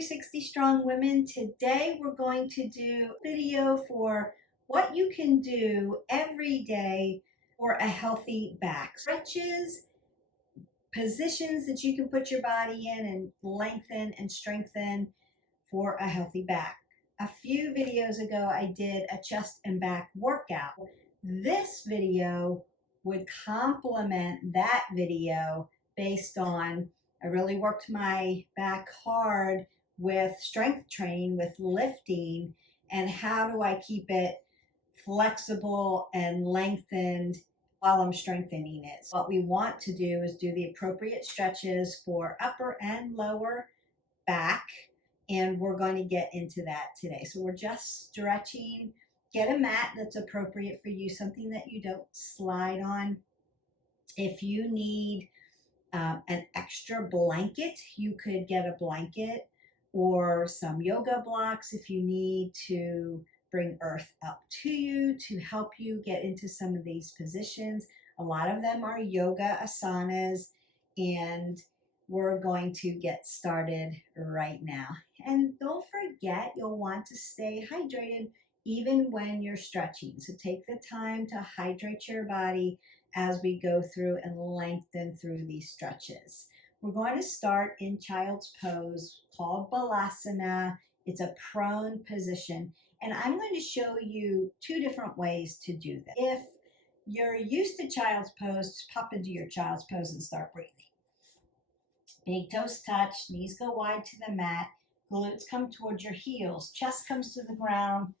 360 Strong Women. Today we're going to do a video for what you can do every day for a healthy back. Stretches, positions that you can put your body in and lengthen and strengthen for a healthy back. A few videos ago I did a chest and back workout. This video would complement that video based on I really worked my back hard with strength training, with lifting, and how do I keep it flexible and lengthened while I'm strengthening it. So what we want to do is do the appropriate stretches for upper and lower back, and we're going to get into that today. So we're just stretching. Get a mat that's appropriate for you, something that you don't slide on. If you need an extra blanket, you could get a blanket or some yoga blocks if you need to bring earth up to you to help you get into some of these positions. A lot of them are yoga asanas, and we're going to get started right now. And don't forget, you'll want to stay hydrated even when you're stretching. So take the time to hydrate your body as we go through and lengthen through these stretches. We're going to start in child's pose called Malasana. It's a prone position, and I'm going to show you two different ways to do this. If you're used to child's pose, just pop into your child's pose and start breathing. Big toes touch, knees go wide to the mat, glutes come towards your heels, chest comes to the ground,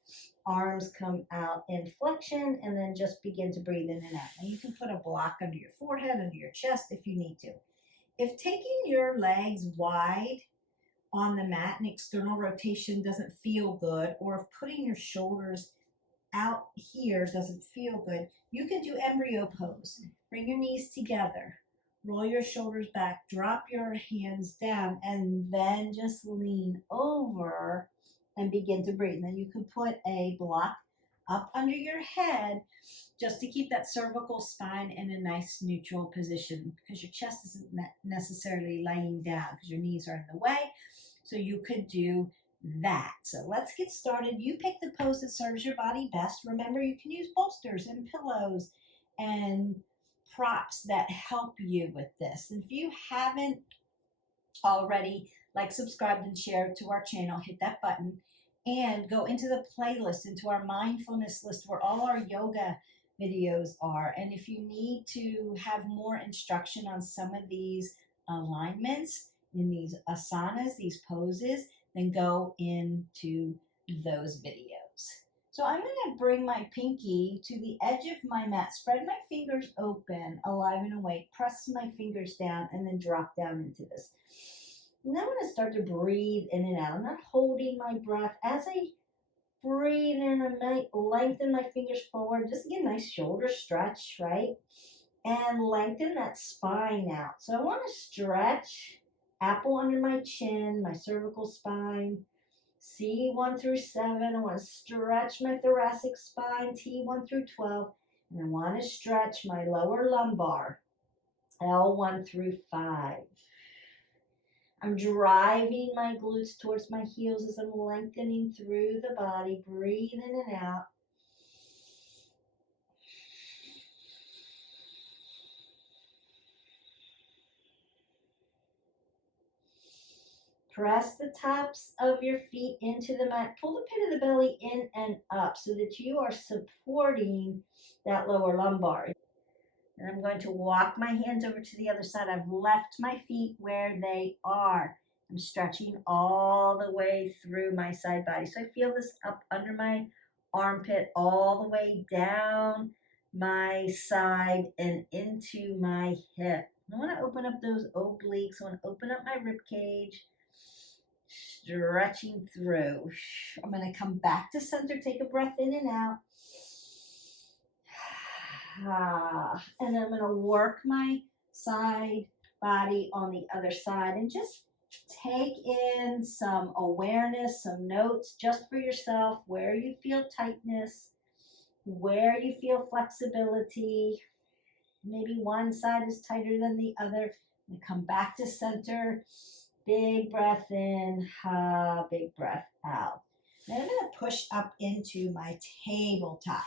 arms come out in flexion, and then just begin to breathe in and out. Now you can put a block under your forehead, under your chest if you need to. If taking your legs wide on the mat and external rotation doesn't feel good, or if putting your shoulders out here doesn't feel good, you can do embryo pose. Bring your knees together. Roll your shoulders back, drop your hands down, and then just lean over and begin to breathe. Then you can put a block up under your head just to keep that cervical spine in a nice neutral position, because your chest isn't necessarily laying down because your knees are in the way. So you could do that. So let's get started. You pick the pose that serves your body best. Remember, you can use bolsters and pillows and props that help you with this. If you haven't already, like, subscribed and shared to our channel, hit that button and go into the playlist, into our mindfulness list where all our yoga videos are. And if you need to have more instruction on some of these alignments in these asanas, these poses, then go into those videos. So I'm going to bring my pinky to the edge of my mat, spread my fingers open, alive and awake, press my fingers down, and then drop down into this. And then I'm going to start to breathe in and out. I'm not holding my breath. As I breathe in, I might lengthen my fingers forward, just get a nice shoulder stretch, right? And lengthen that spine out. So I want to stretch apple under my chin, my cervical spine. C1 through 7, I want to stretch my thoracic spine, T1 through 12, and I want to stretch my lower lumbar, L1 through 5. I'm driving my glutes towards my heels as I'm lengthening through the body, breathe in and out. Press the tops of your feet into the mat. Pull the pit of the belly in and up so that you are supporting that lower lumbar. And I'm going to walk my hands over to the other side. I've left my feet where they are. I'm stretching all the way through my side body. So I feel this up under my armpit, all the way down my side and into my hip. I want to open up those obliques. I want to open up my rib cage. Stretching through. I'm going to come back to center, take a breath in and out. And then I'm going to work my side body on the other side and just take in some awareness, some notes just for yourself, where you feel tightness, where you feel flexibility. Maybe one side is tighter than the other. And come back to center. Big breath in, big breath out. Then I'm going to push up into my tabletop.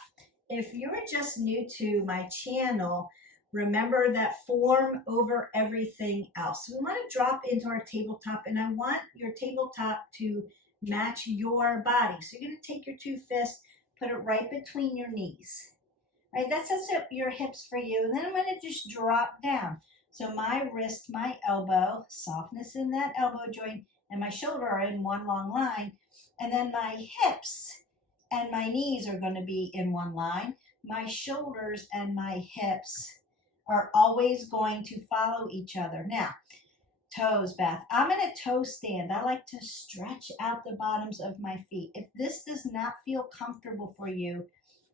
If you're just new to my channel, remember that form over everything else. We want to drop into our tabletop, and I want your tabletop to match your body. So you're going to take your two fists, put it right between your knees. Right, that sets up your hips for you. And then I'm going to just drop down. So my wrist, my elbow, softness in that elbow joint, and my shoulder are in one long line. And then my hips and my knees are going to be in one line. My shoulders and my hips are always going to follow each other. Now, toes, Beth. I'm in a toe stand. I like to stretch out the bottoms of my feet. If this does not feel comfortable for you,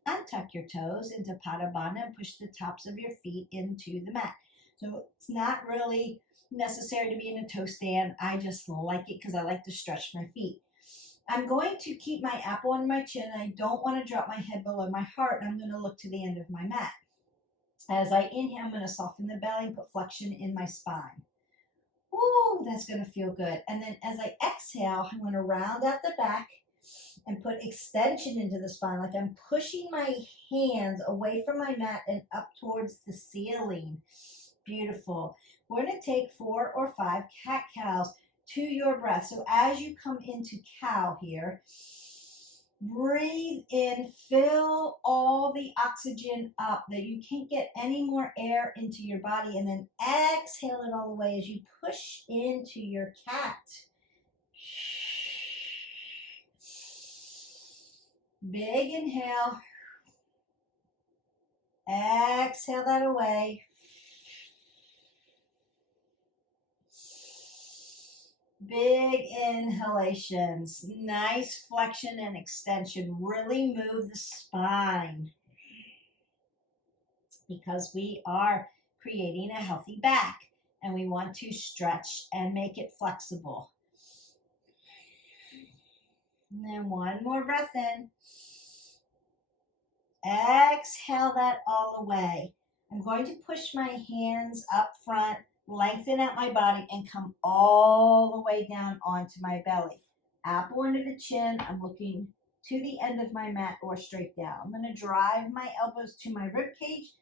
untuck your toes into Padabana and push the tops of your feet into the mat. So it's not really necessary to be in a toe stand. I just like it because I like to stretch my feet. I'm going to keep my apple on my chin. I don't want to drop my head below my heart. I'm going to look to the end of my mat. As I inhale, I'm going to soften the belly and put flexion in my spine. Ooh, that's going to feel good. And then as I exhale, I'm going to round out the back and put extension into the spine, like I'm pushing my hands away from my mat and up towards the ceiling. Beautiful. We're going to take 4 or 5 cat-cows to your breath. So as you come into cow here, breathe in, fill all the oxygen up that you can't get any more air into your body, and then exhale it all the way as you push into your cat. Big inhale. Exhale that away. Big inhalations. Nice flexion and extension. Really move the spine because we are creating a healthy back and we want to stretch and make it flexible. And then one more breath in. Exhale that all away. I'm going to push my hands up front, lengthen out my body, and come all the way down onto my belly. Apple under the chin. I'm looking to the end of my mat or straight down. I'm going to drive my elbows to my rib cage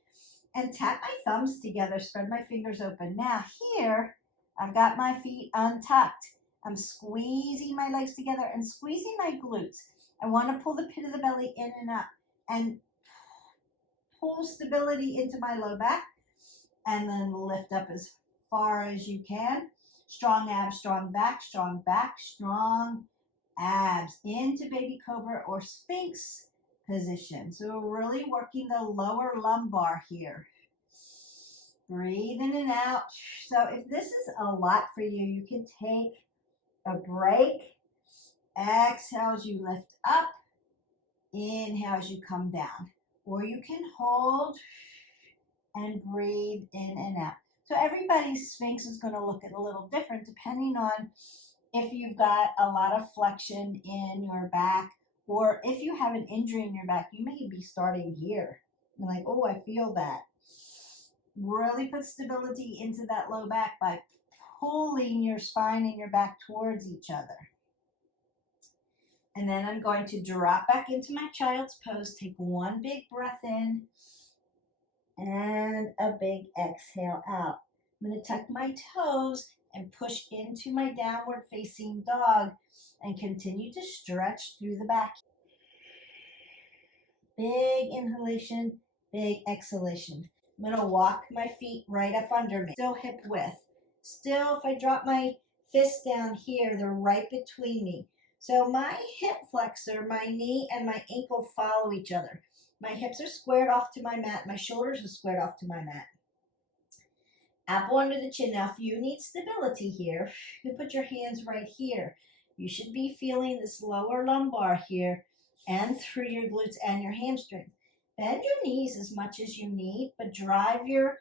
and tap my thumbs together, spread my fingers open. Now here, I've got my feet untucked. I'm squeezing my legs together and squeezing my glutes. I want to pull the pit of the belly in and up and pull stability into my low back and then lift up as far as you can. Strong abs, strong back, strong abs into baby cobra or Sphinx position. So we're really working the lower lumbar here. Breathe in and out. So if this is a lot for you, you can take a break. Exhale as you lift up. Inhale as you come down. Or you can hold and breathe in and out. So everybody's Sphinx is going to look a little different depending on if you've got a lot of flexion in your back or if you have an injury in your back. You may be starting here. You're like, oh, I feel that. Really put stability into that low back by pulling your spine and your back towards each other. And then I'm going to drop back into my child's pose. Take one big breath in and a big exhale out. I'm going to tuck my toes and push into my downward facing dog and continue to stretch through the back. Big inhalation, big exhalation. I'm going to walk my feet right up under me. Still hip width. Still, if I drop my fist down here, they're right between me. So my hip flexor, my knee, and my ankle follow each other. My hips are squared off to my mat. My shoulders are squared off to my mat. Apple under the chin. Now, if you need stability here, you put your hands right here. You should be feeling this lower lumbar here and through your glutes and your hamstrings. Bend your knees as much as you need, but drive your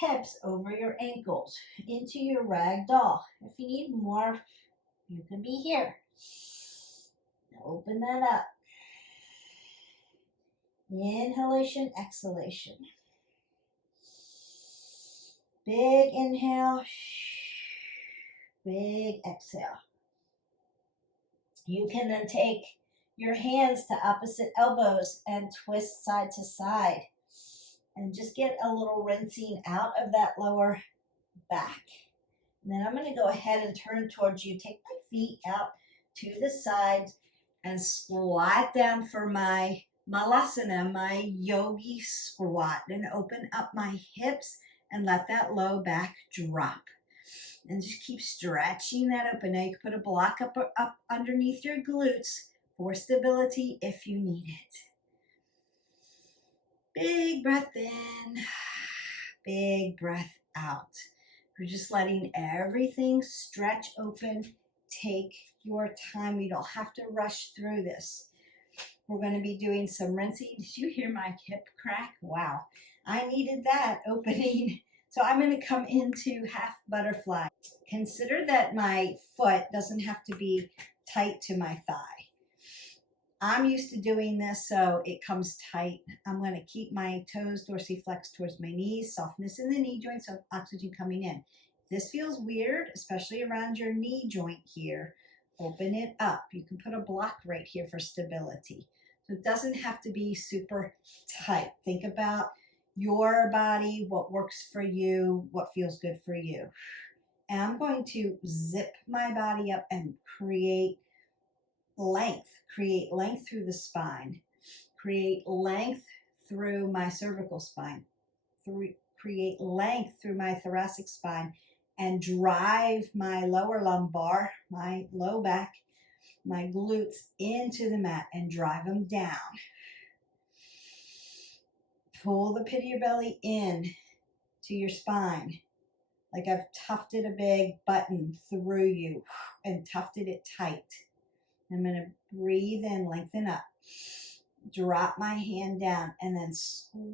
hips over your ankles into your rag doll. If you need more, you can be here. Now open that up. Inhalation, exhalation. Big inhale. Big exhale. You can then take your hands to opposite elbows and twist side to side. And just get a little rinsing out of that lower back. And then I'm going to go ahead and turn towards you. Take my feet out to the sides and squat down for my Malasana, my yogi squat. And open up my hips and let that low back drop. And just keep stretching that open. Now you can put a block up underneath your glutes for stability if you need it. Big breath in, big breath out. We're just letting everything stretch open. Take your time. We don't have to rush through this. We're going to be doing some rinsing. Did you hear my hip crack? Wow. I needed that opening. So I'm going to come into half butterfly. Consider that my foot doesn't have to be tight to my thigh. I'm used to doing this, so it comes tight. I'm going to keep my toes dorsiflexed towards my knees, softness in the knee joint, so oxygen coming in. If this feels weird, especially around your knee joint here, open it up. You can put a block right here for stability. So it doesn't have to be super tight. Think about your body, what works for you, what feels good for you. And I'm going to zip my body up and create length through the spine, create length through my cervical spine, create length through my thoracic spine, and drive my lower lumbar, my low back, my glutes into the mat and drive them down. Pull the pit of your belly in to your spine, like I've tufted a big button through you and tufted it tight. I'm going to breathe in, lengthen up, drop my hand down, and then squeeze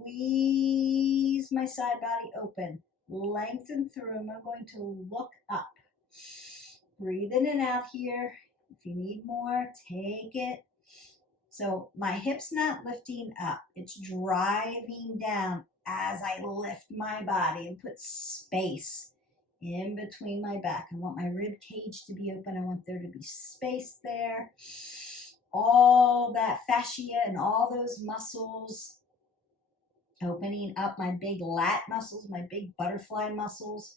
my side body open, lengthen through, and I'm going to look up. Breathe in and out here. If you need more, take it. So my hip's not lifting up. It's driving down as I lift my body and put space in between my back. I want my rib cage to be open. I want there to be space there. All that fascia and all those muscles opening up, my big lat muscles, my big butterfly muscles.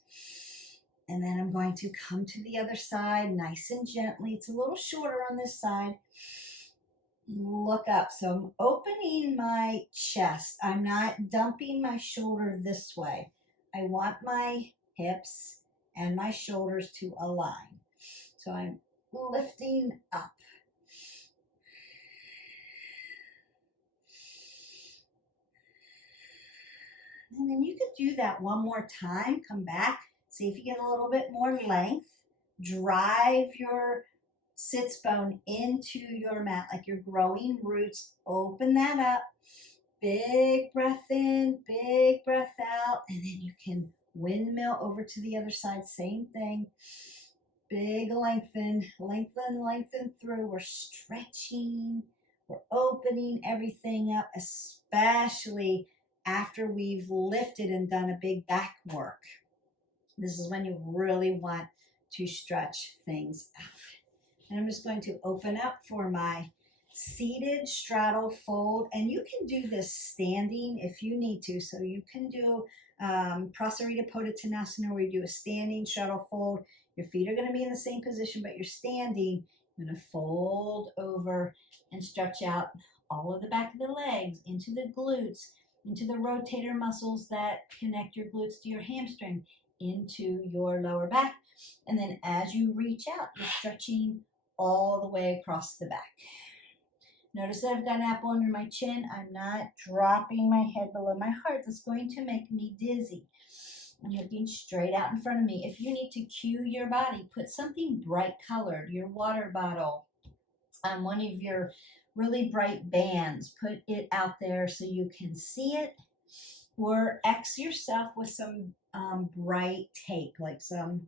And then I'm going to come to the other side nice and gently. It's a little shorter on this side. Look up. So I'm opening my chest. I'm not dumping my shoulder this way. I want my hips and my shoulders to align. So I'm lifting up. And then you could do that one more time. Come back. See if you get a little bit more length. Drive your sits bone into your mat like you're growing roots. Open that up. Big breath in, big breath out. And then you can windmill over to the other side. Same thing. Big lengthen, lengthen, lengthen through. We're stretching. We're opening everything up, especially after we've lifted and done a big back work. This is when you really want to stretch things out. And I'm just going to open up for my seated straddle fold. And you can do this standing if you need to. So you can do Prasarita Padottanasana where you do a standing straddle fold. Your feet are going to be in the same position, but you're standing. You're going to fold over and stretch out all of the back of the legs into the glutes, into the rotator muscles that connect your glutes to your hamstring, into your lower back. And then as you reach out, you're stretching all the way across the back. Notice that I've got an apple under my chin. I'm not dropping my head below my heart. That's going to make me dizzy. I'm looking straight out in front of me. If you need to cue your body, put something bright colored, your water bottle, one of your really bright bands. Put it out there so you can see it. Or X yourself with some bright tape, like some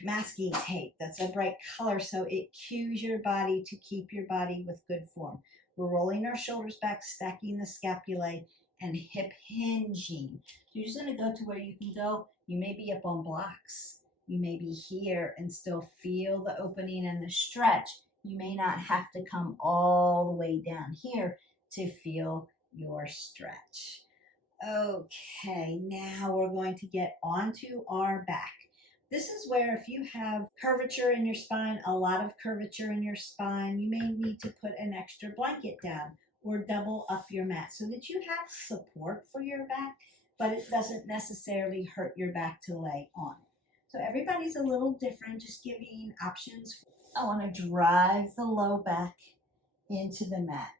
masking tape that's a bright color so it cues your body to keep your body with good form. We're rolling our shoulders back, stacking the scapulae, and hip hinging. So you're just going to go to where you can go. You may be up on blocks. You may be here and still feel the opening and the stretch. You may not have to come all the way down here to feel your stretch. Okay, now we're going to get onto our back. This is where if you have curvature in your spine, a lot of curvature in your spine, you may need to put an extra blanket down or double up your mat so that you have support for your back, but it doesn't necessarily hurt your back to lay on it. So everybody's a little different, just giving options. I want to drive the low back into the mat.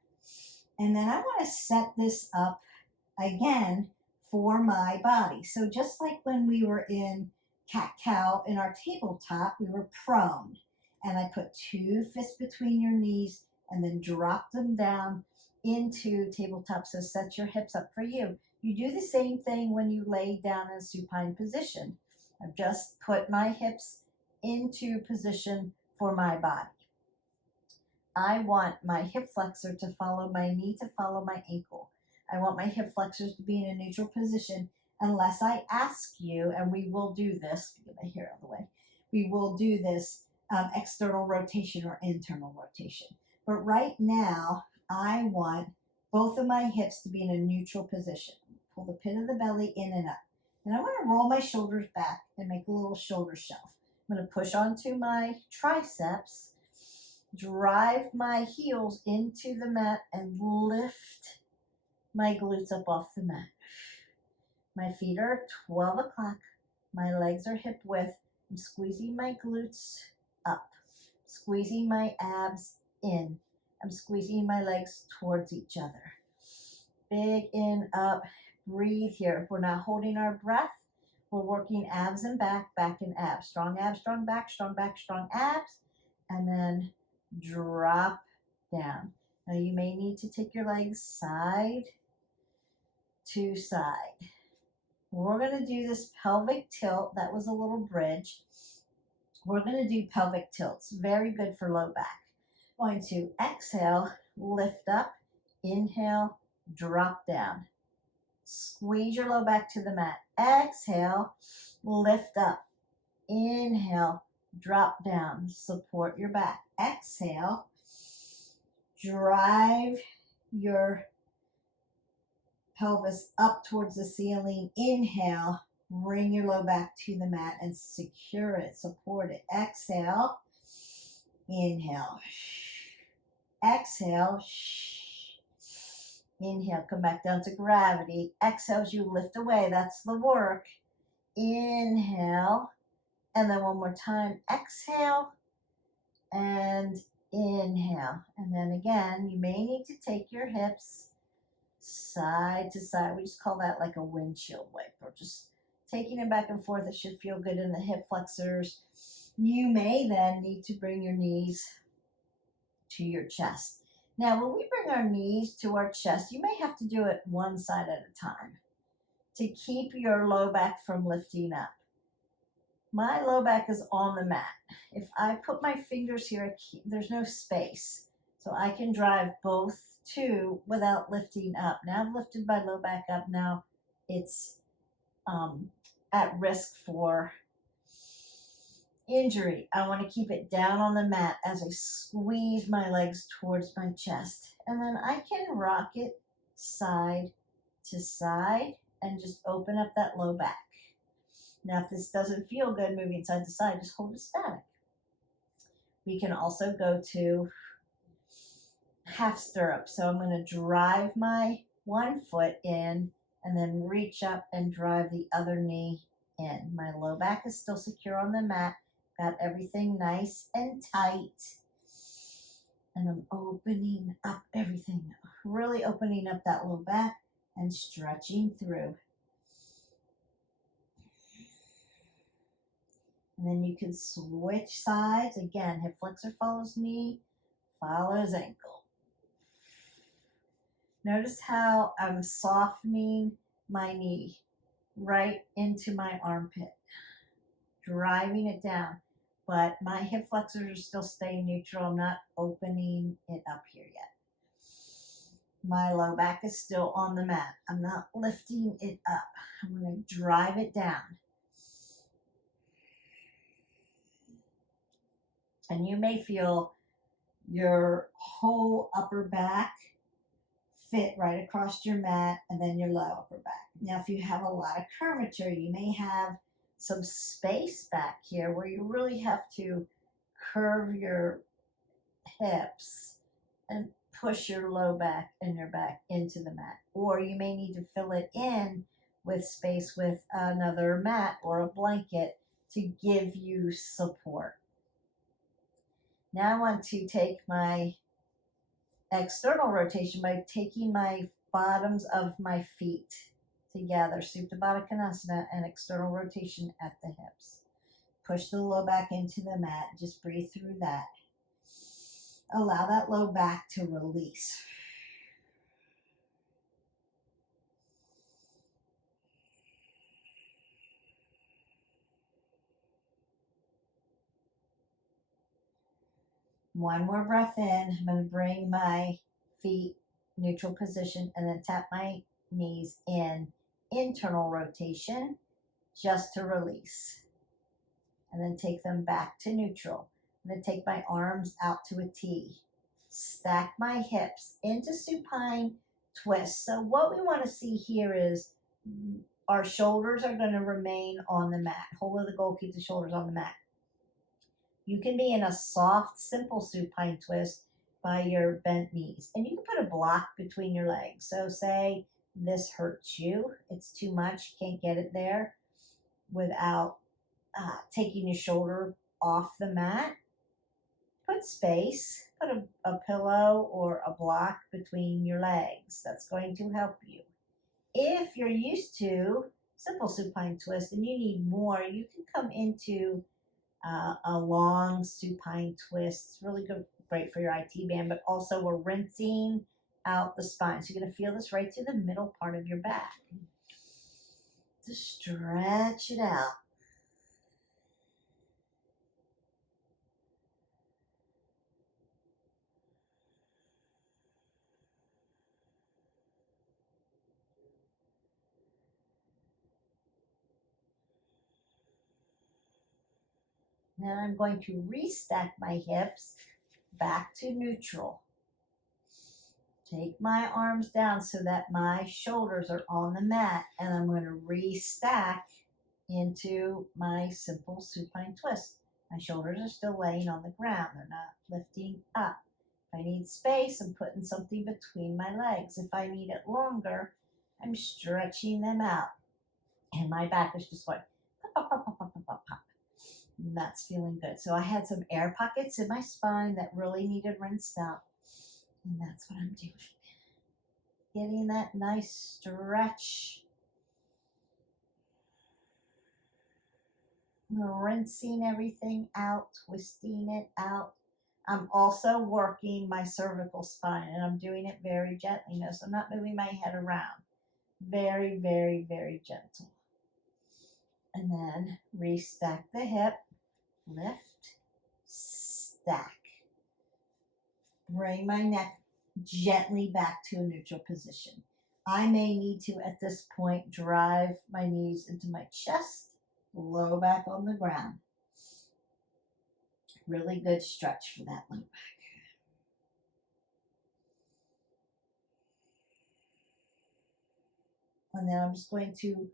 And then I want to set this up again for my body. So just like when we were in cat-cow in our tabletop, we were prone. And I put 2 fists between your knees and then drop them down into tabletop. So set your hips up for you. You do the same thing when you lay down in a supine position. I've just put my hips into position for my body. I want my hip flexor to follow my knee, to follow my ankle. I want my hip flexors to be in a neutral position unless I ask you, and we will do this, get my hair out of the way, we will do this external rotation or internal rotation. But right now, I want both of my hips to be in a neutral position. Pull the pit of the belly in and up. And I want to roll my shoulders back and make a little shoulder shelf. I'm going to push onto my triceps, drive my heels into the mat, and lift my glutes up off the mat. My feet are 12 o'clock. My legs are hip width. I'm squeezing my glutes up, squeezing my abs in. I'm squeezing my legs towards each other. Big in, up, breathe here. If we're not holding our breath, we're working abs and back, back and abs. Strong abs, strong back, strong back, strong abs. And then drop down. Now you may need to take your legs side to side. We're going to do this pelvic tilt. That was a little bridge. We're going to do pelvic tilts. Very good for low back. Going to exhale, lift up, inhale, drop down. Squeeze your low back to the mat. Exhale, lift up, inhale, drop down. Support your back. Exhale, drive your pelvis up towards the ceiling. Inhale, bring your low back to the mat and secure it, support it. Exhale, inhale, exhale, inhale, come back down to gravity. Exhale as you lift away, that's the work. Inhale, and then one more time, exhale, and inhale. And then again, you may need to take your hips side to side. We just call that like a windshield wiper. Just taking it back and forth. It should feel good in the hip flexors. You may then need to bring your knees to your chest. Now, when we bring our knees to our chest, you may have to do it one side at a time to keep your low back from lifting up. My low back is on the mat. If I put my fingers here, there's no space. So I can drive both two without lifting up. Now I've lifted my low back up. Now it's at risk for injury. I want to keep it down on the mat as I squeeze my legs towards my chest. And then I can rock it side to side and just open up that low back. Now, if this doesn't feel good moving side to side, just hold it static. We can also go to half stirrup. So I'm going to drive my one foot in and then reach up and drive the other knee in. My low back is still secure on the mat. Got everything nice and tight. And I'm opening up everything. Really opening up that low back and stretching through. And then you can switch sides. Again, hip flexor follows knee, follows ankle. Notice how I'm softening my knee right into my armpit, driving it down. But my hip flexors are still staying neutral. I'm not opening it up here yet. My low back is still on the mat. I'm not lifting it up. I'm going to drive it down. And you may feel your whole upper back fit right across your mat, and then your low upper back. Now, if you have a lot of curvature, you may have some space back here where you really have to curve your hips and push your low back and your back into the mat. Or you may need to fill it in with space with another mat or a blanket to give you support. Now I want to take my external rotation by taking my bottoms of my feet together, Supta Baddha Konasana, and external rotation at the hips. Push the low back into the mat. Just breathe through that. Allow that low back to release. One more breath in. I'm going to bring my feet neutral position and then tap my knees in internal rotation just to release. And then take them back to neutral. I'm going to take my arms out to a T. Stack my hips into supine twist. So what we want to see here is our shoulders are going to remain on the mat. Whole of the goal, keep the shoulders on the mat. You can be in a soft, simple supine twist by your bent knees. And you can put a block between your legs. So say this hurts you. It's too much. Can't get it there without taking your shoulder off the mat. Put space. Put a pillow or a block between your legs. That's going to help you. If you're used to simple supine twist and you need more, you can come into a long supine twist. It's really good, great for your IT band, but also we're rinsing out the spine. So you're going to feel this right through the middle part of your back. Just stretch it out. Now I'm going to restack my hips back to neutral. Take my arms down so that my shoulders are on the mat, and I'm going to restack into my simple supine twist. My shoulders are still laying on the ground. They're not lifting up. If I need space, I'm putting something between my legs. If I need it longer, I'm stretching them out. And my back is just going pop, pop, pop, pop, pop, pop, pop. And that's feeling good. So I had some air pockets in my spine that really needed rinsed out. And that's what I'm doing. Getting that nice stretch. Rinsing everything out, twisting it out. I'm also working my cervical spine, and I'm doing it very gently. So I'm not moving my head around. Very, very, very gentle. And then restack the hip, lift, stack. Bring my neck gently back to a neutral position. I may need to, at this point, drive my knees into my chest, low back on the ground. Really good stretch for that low back. And then I'm just going to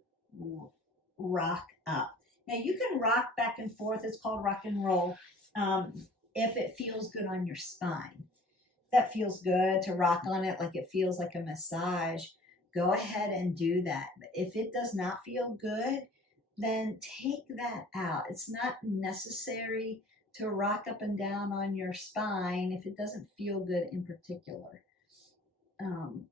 rock up. Now you can rock back and forth. It's called rock and roll. If it feels good on your spine. That feels good to rock on it like it feels like a massage, go ahead and do that. If it does not feel good, then take that out. It's not necessary to rock up and down on your spine if it doesn't feel good in particular.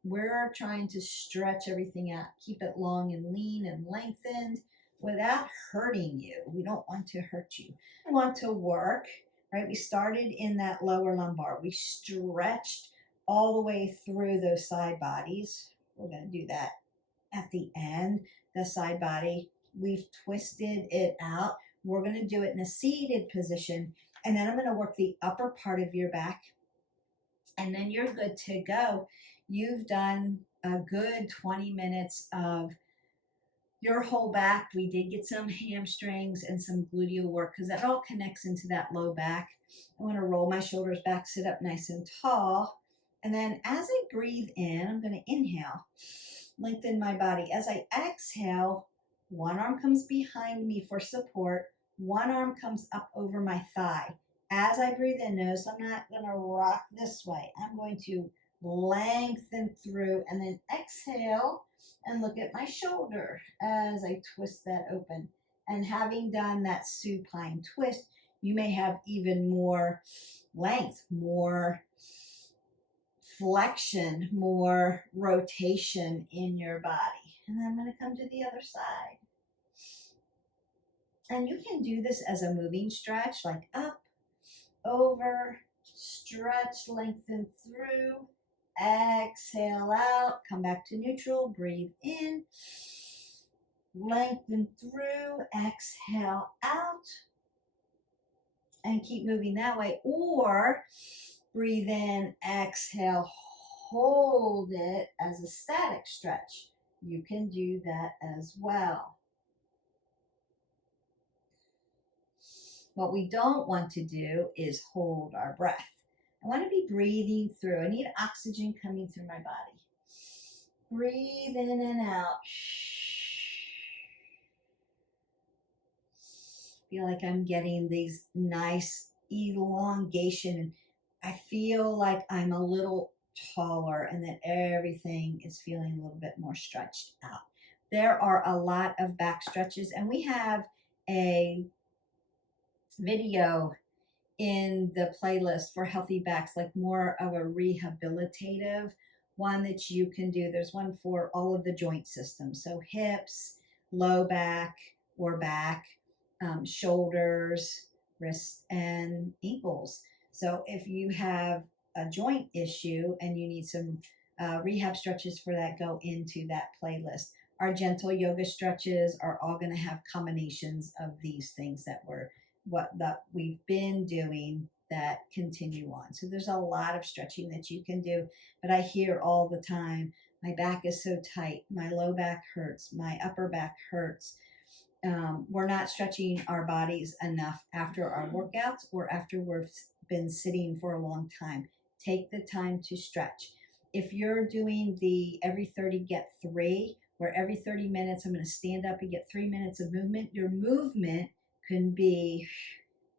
We're trying to stretch everything out, keep it long and lean and lengthened without hurting you. We don't want to hurt you. We want to work. Right, we started in that lower lumbar. We stretched all the way through those side bodies. We're going to do that at the end. The side body, we've twisted it out. We're going to do it in a seated position. And then I'm going to work the upper part of your back. And then you're good to go. You've done a good 20 minutes of your whole back. We did get some hamstrings and some gluteal work because that all connects into that low back. I want to roll my shoulders back, sit up nice and tall. And then as I breathe in, I'm going to inhale, lengthen my body. As I exhale, one arm comes behind me for support. One arm comes up over my thigh. As I breathe in, notice I'm not going to rock this way. I'm going to lengthen through and then exhale and look at my shoulder as I twist that open. And having done that supine twist, you may have even more length, more flexion, more rotation in your body. And then I'm going to come to the other side. And you can do this as a moving stretch, like up, over, stretch, lengthen through, exhale out, come back to neutral, breathe in, lengthen through, exhale out, and keep moving that way. Or breathe in, exhale, hold it as a static stretch. You can do that as well. What we don't want to do is hold our breath. I want to be breathing through. I need oxygen coming through my body. Breathe in and out. Feel like I'm getting these nice elongation. I feel like I'm a little taller and that everything is feeling a little bit more stretched out. There are a lot of back stretches, and we have a video in the playlist for healthy backs, like more of a rehabilitative one that you can do. There's one for all of the joint systems, so hips, low back or back, shoulders, wrists, and ankles. So if you have a joint issue and you need some rehab stretches for that, go into that playlist. Our gentle yoga stretches are all going to have combinations of these things that we've been doing that continue on. So there's a lot of stretching that you can do, but I hear all the time, my back is so tight, my low back hurts, my upper back hurts. We're not stretching our bodies enough after our workouts or after we've been sitting for a long time. Take the time to stretch. If you're doing the every 30 get 3, where every 30 minutes I'm going to stand up and get 3 minutes of movement, your movement can be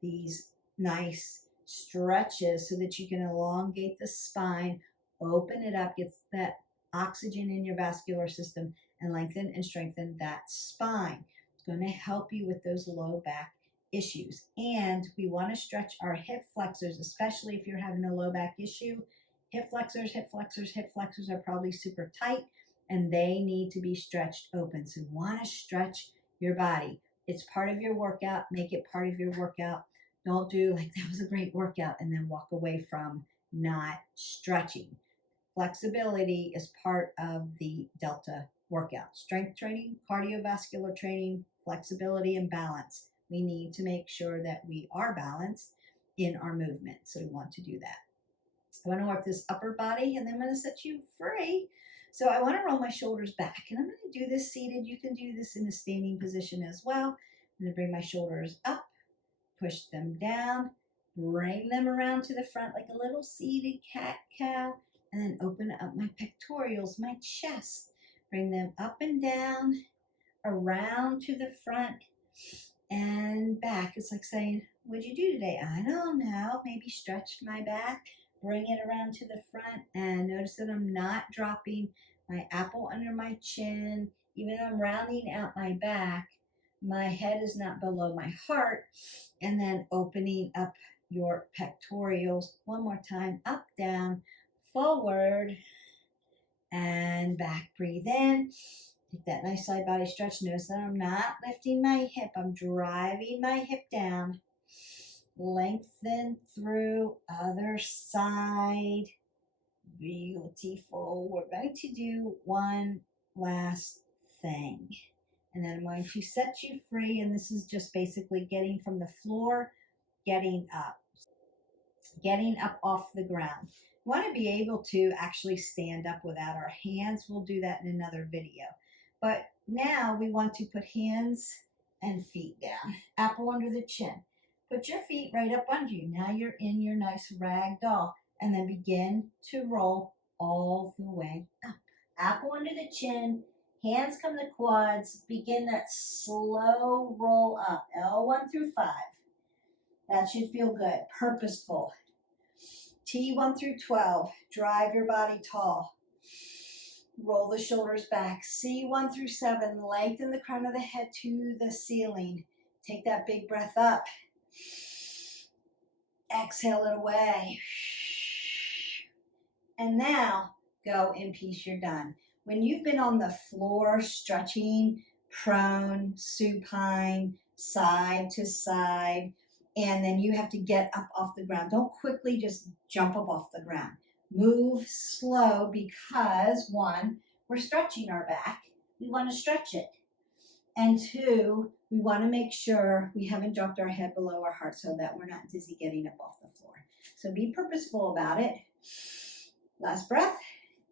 these nice stretches so that you can elongate the spine, open it up, get that oxygen in your vascular system, and lengthen and strengthen that spine. It's going to help you with those low back issues. And we want to stretch our hip flexors, especially if you're having a low back issue. Hip flexors are probably super tight and they need to be stretched open. So you want to stretch your body. It's part of your workout. Make it part of your workout. Don't do like that was a great workout and then walk away from not stretching. Flexibility is part of the Delta workout. Strength training, cardiovascular training, flexibility, and balance. We need to make sure that we are balanced in our movement. So we want to do that. I want to work this upper body and then I'm going to set you free. So I want to roll my shoulders back and I'm going to do this seated. You can do this in a standing position as well. I'm going to bring my shoulders up, push them down, bring them around to the front like a little seated cat-cow, and then open up my pectorals, my chest. Bring them up and down, around to the front and back. It's like saying, what'd you do today? I don't know. Maybe stretch my back. Bring it around to the front and notice that I'm not dropping my apple under my chin. Even though I'm rounding out my back, my head is not below my heart. And then opening up your pectorals. One more time. Up, down, forward, and back. Breathe in. Take that nice side body stretch. Notice that I'm not lifting my hip. I'm driving my hip down. Lengthen through other side. Beautiful. We're going to do one last thing. And then I'm going to set you free. And this is just basically getting from the floor, getting up off the ground. We want to be able to actually stand up without our hands. We'll do that in another video. But Now we want to put hands and feet down, apple under the chin. Put your feet right up under you. Now you're in your nice rag doll, and then begin to roll all the way up. Apple under the chin, hands come to quads, begin that slow roll up, L1 through 5. That should feel good, purposeful. T1 through 12, drive your body tall. Roll the shoulders back. C1 through 7, lengthen the crown of the head to the ceiling. Take that big breath up. Exhale it away. And now, go in peace, you're done. When you've been on the floor stretching, prone, supine, side to side, and then you have to get up off the ground, don't quickly just jump up off the ground. Move slow because 1, we're stretching our back. We want to stretch it. And 2, we want to make sure we haven't dropped our head below our heart so that we're not dizzy getting up off the floor. So be purposeful about it. Last breath,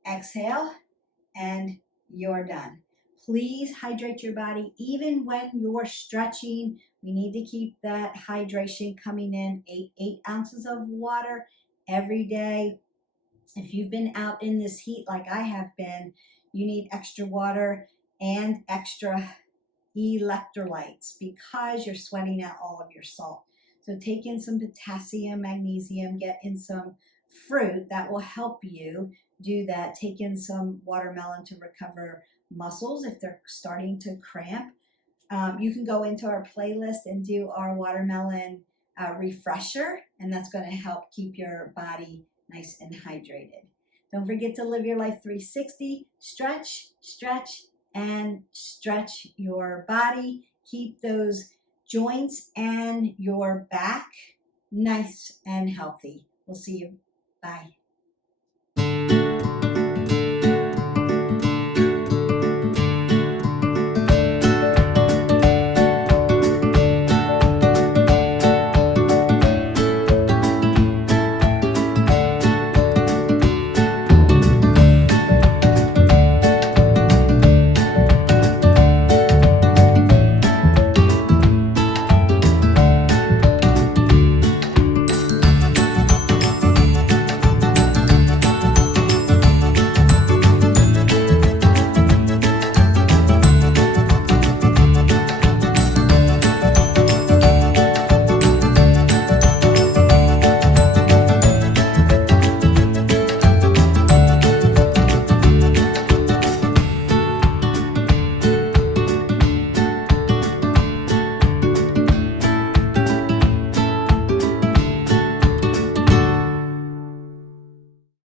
exhale, and you're done. Please hydrate your body even when you're stretching. We need to keep that hydration coming in. 8 ounces of water every day. If you've been out in this heat like I have been, you need extra water and extra electrolytes because you're sweating out all of your salt. So take in some potassium, magnesium, get in some fruit that will help you do that. Take in some watermelon to recover muscles if they're starting to cramp. You can go into our playlist and do our watermelon refresher, and that's going to help keep your body nice and hydrated. Don't forget to live your life 360. Stretch, stretch, and stretch your body. Keep those joints and your back nice and healthy. We'll see you. Bye.